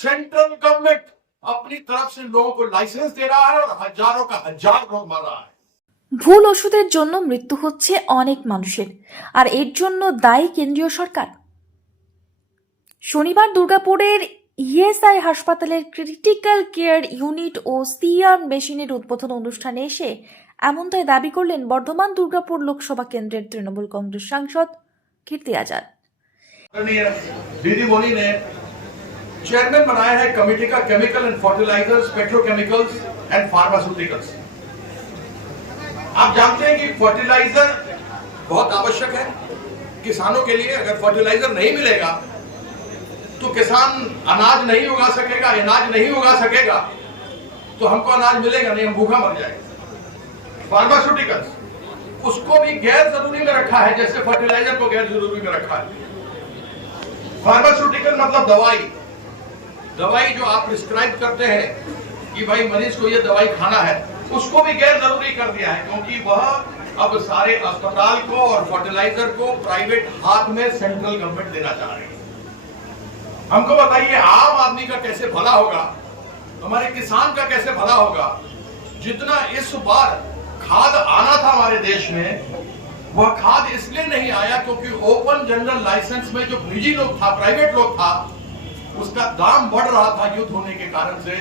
Central government अपनी तरफ से लोगों को लाइसेंस दे रहा है और हजारों का हजार लोग मर रहा है ভুল ওষুধের জন্য মৃত্যু হচ্ছে অনেক মানুষের আর এর জন্য দায়ী কেন্দ্রীয় সরকার শনিবার দুর্গাপুরের ইএসআই হাসপাতালের ক্রিটিক্যাল কেয়ার ইউনিট ও সিআর মেশিনের উদ্বোধন অনুষ্ঠানে এসে এমনটাই দাবি করলেন বর্ধমান দুর্গাপুর লোকসভা কেন্দ্রের তৃণমূল কংগ্রেস সাংসদ কীর্তি আজাদ आदरणीय दीदी मोनी ने चेयरमैन बनाया है कमेटी का chemical and fertilisers petrochemicals and pharmaceuticals आप जानते हैं कि फर्टिलाइज़र बहुत आवश्यक है। किसानों के लिए अगर फर्टिलाइज़र नहीं मिलेगा तो किसान अनाज नहीं उगा सकेगा, अनाज नहीं उगा सकेगा तो हमको अनाज मिलेगा नहीं, हम भूखा मर जाएँगे। फार्मास्यूटिकल्स उसको भी गैर ज़रूरी में रखा है, जैसे फर्टिलाइज़र को गैर ज़रूरी में रखा है। फार्मास्यूटिकल मतलब दवाई। दवाई जो आप प्रिस्क्राइब करते हैं कि भाई मरीज़ को ये दवाई खाना है, उसको भी गैर ज़रूरी कर दिया है, क्योंकि वह अब सारे अस्पताल को और फर्टिलाइज़र को प्राइवेट हाथ में सेंट्रल गवर्नमेंट देना चाह रही है। हमको बताइए, आम आदमी का कैसे भला होगा? हमारे किसान का कैसे भला होगा? जितना इस बार खाद आना था हमारे देश में, वह खाद इसलिए नहीं आया क्योंकि ओपन जनरल लाइसेंस में जो निजी लोग था प्राइवेट लोग था उसका दाम बढ़ रहा था युद्ध होने के कारण से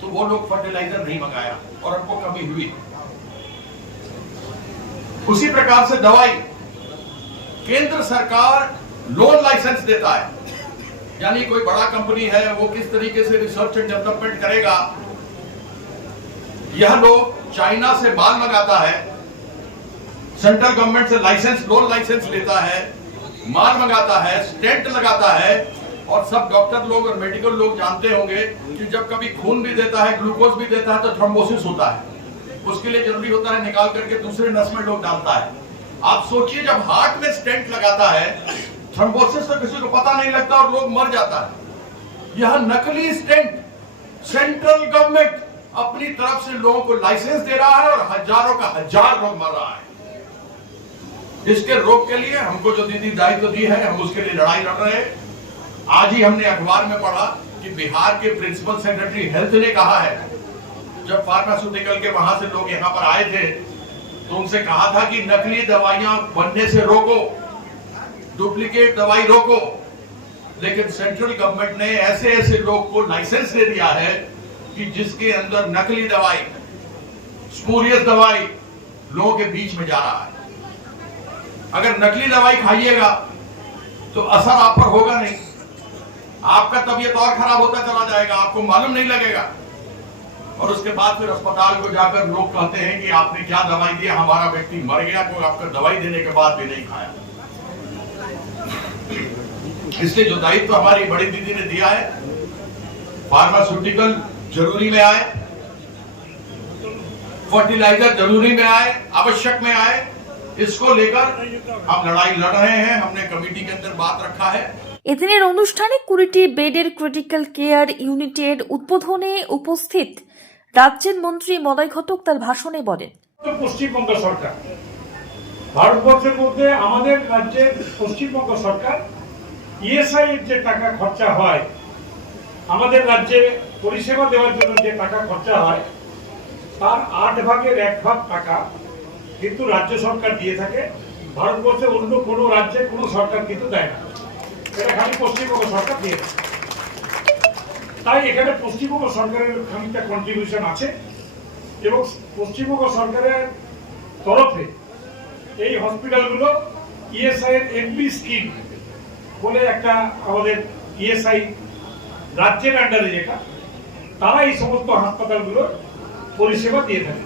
तो वो लोग फर्टिलाइज़र नहीं मंगाया और हमको कमी हुई। उसी प्रकार से दवाई केंद्र सरकार लोन लाइसेंस देता है। यानी कोई बड़ा कंपनी है, वो किस तरीके से रिसर्च एंड डेवलपमेंट करेगा? यह लोग चाइना से माल मंगाता है सेंट्रल गवर्नमेंट से लाइसेंस लोन लाइसेंस लेता है, माल मंगाता है स्टेंट लगाता है और सब डॉक्टर लोग और मेडिकल लोग जानते होंगे कि जब कभी खून भी देता है, ग्लूकोज भी देता है तो थ्रोम्बोसिस होता है। उसके लिए ज़रूरी होता है निकाल करके दूसरे नस में लोग डालता है। आप सोचिए, जब हार्ट में स्टेंट लगाता है, थ्रोम्बोसिस तो किसी को पता नहीं लगता और लोग मर जाता है। यह नकली स्टेंट सेंट्रल गवर्नमेंट अपनी तरफ़ से लोगों को लाइसेंस दे रहा है और हज़ारों का हज़ार लोग मर रहा है। इसके रोक के लिए हमको जो दीदी दायित्व दी है, हम उसके लिए लड़ाई लड़ रहे हैं। आज ही हमने अखबार में पढ़ा कि बिहार के प्रिंसिपल सेक्रेटरी हेल्थ ने कहा है, जब फार्मास्यूटिकल के वहाँ से लोग यहाँ पर आए थे तो उनसे कहा था कि नकली दवाइयाँ बनने से रोको, डुप्लीकेट दवाई रोको। लेकिन सेंट्रल गवर्नमेंट ने ऐसे ऐसे लोग को लाइसेंस दे दिया है कि जिसके अंदर नकली दवाई, स्पूरियस दवाई लोगों के बीच में जा रहा है। अगर नकली दवाई खाइएगा तो असर आप पर होगा नहीं। आपका तबीयत और खराब होता चला जाएगा, आपको मालूम नहीं लगेगा। और उसके बाद फिर अस्पताल को जाकर लोग कहते हैं कि आपने क्या दवाई दिया हमारा व्यक्ति मर गया, कोई आपका दवाई देने के बाद भी नहीं खाया। इसलिए जो दायित्व हमारी बड़ी दीदी ने दिया है, फार्मास्यूटिकल ज़रूरी में आए, फर्टिलाइज़र ज़रूरी में आए, आवश्यक में आए, इसको लेकर हम लड़ाई लड़ रहे हैं, हमने कमेटी के अंदर बात रखा है। এদিনের অনুষ্ঠানে কুড়িটি বেডের ক্রিটিক্যাল কেয়ার ইউনিটের উদ্বোধনে উপস্থিত রাজ্যের মন্ত্রী মলয় ঘটক তার ভাষণে বলেন। পশ্চিমবঙ্গ সরকার। ভারতবর্ষের মধ্যে আমাদের রাজ্যের পশ্চিমবঙ্গ সরকার ইএসআই এর যে টাকা খরচা হয়, আমাদের রাজ্যে পরিষেবা দেওয়ার জন্য যে টাকা খরচা হয়, তার আট ভাগের এক ভাগ টাকা কিন্তু রাজ্য সরকার দিয়ে থাকে। ভারতবর্ষে অন্য কোনো রাজ্যে কোনো সরকার কিন্তু দেয় না। পশ্চিমবঙ্গ তাই এখানে পশ্চিমবঙ্গ সরকারের খানিকটা কন্ট্রিবিউশন আছে এবং পশ্চিমবঙ্গ সরকারের তরফে এই হসপিটালগুলো ইএসআই এর এমবি স্কিম বলে একটা আমাদের ইএসআই রাজ্যের আন্ডারে যেটা, তারা এই সমস্ত হাসপাতালগুলোর পরিষেবা দিয়ে থাকে।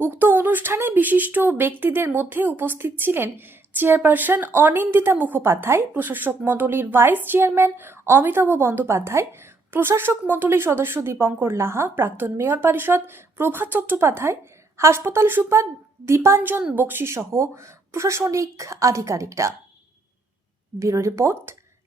উক্ত অনুষ্ঠানে বিশিষ্ট ব্যক্তিদের মধ্যে উপস্থিত ছিলেন চেয়ারপারসন অনিন্দিতা মুখোপাধ্যায়, প্রশাসক মণ্ডলীর ভাইস চেয়ারম্যান অমিতাভ বন্দ্যোপাধ্যায়, প্রশাসক মণ্ডলীর সদস্য দীপঙ্কর লাহা, প্রাক্তন মেয়র পরিষদ প্রভাত চট্টোপাধ্যায়, হাসপাতাল সুপার দীপাঞ্জন বক্সি সহ প্রশাসনিক আধিকারিকরা। Bureau report,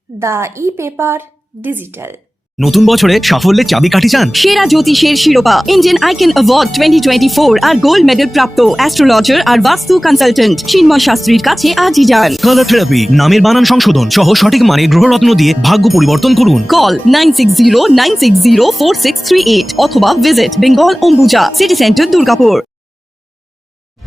the e paper digital. নতুন বছরে সাফল্যের চাবি চাবিকাঠি চান? সেরা জ্যোতিষের শিরোপা Indian icon award twenty twenty four আর গোল্ড মেডেল প্রাপ্ত অ্যাস্ট্রোলজার আর বাস্তু কনসালটেন্ট চিন্ময় শাস্ত্রীর কাছে আজই যান। কালার থেরাপি নামের বানান সংশোধন সহ সঠিক মানে গ্রহরত্ন দিয়ে ভাগ্য পরিবর্তন করুন। Call nine six zero nine six zero four six three eight অথবা visit Bengal Ambuja city centre Durgapur